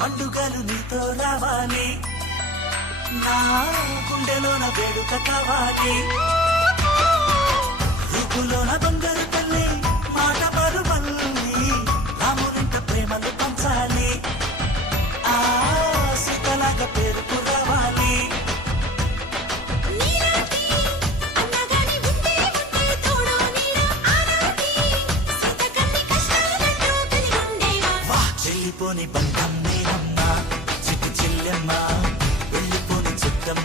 పండుగలు నీతో రావాలి, నా గుండెలోన వేడుక కావాలి. రూపులోన బంగారు తల్లి మాట బరువల్లి, రామునింట ప్రేమలు పంచాలి, ఆ సీతలాగా పేరుకు రావాలి. వెళ్ళిపోని బంధం నేనమ్మా, చిట్టి చెల్లెమ్మ, వెళ్ళిపోని చుట్టం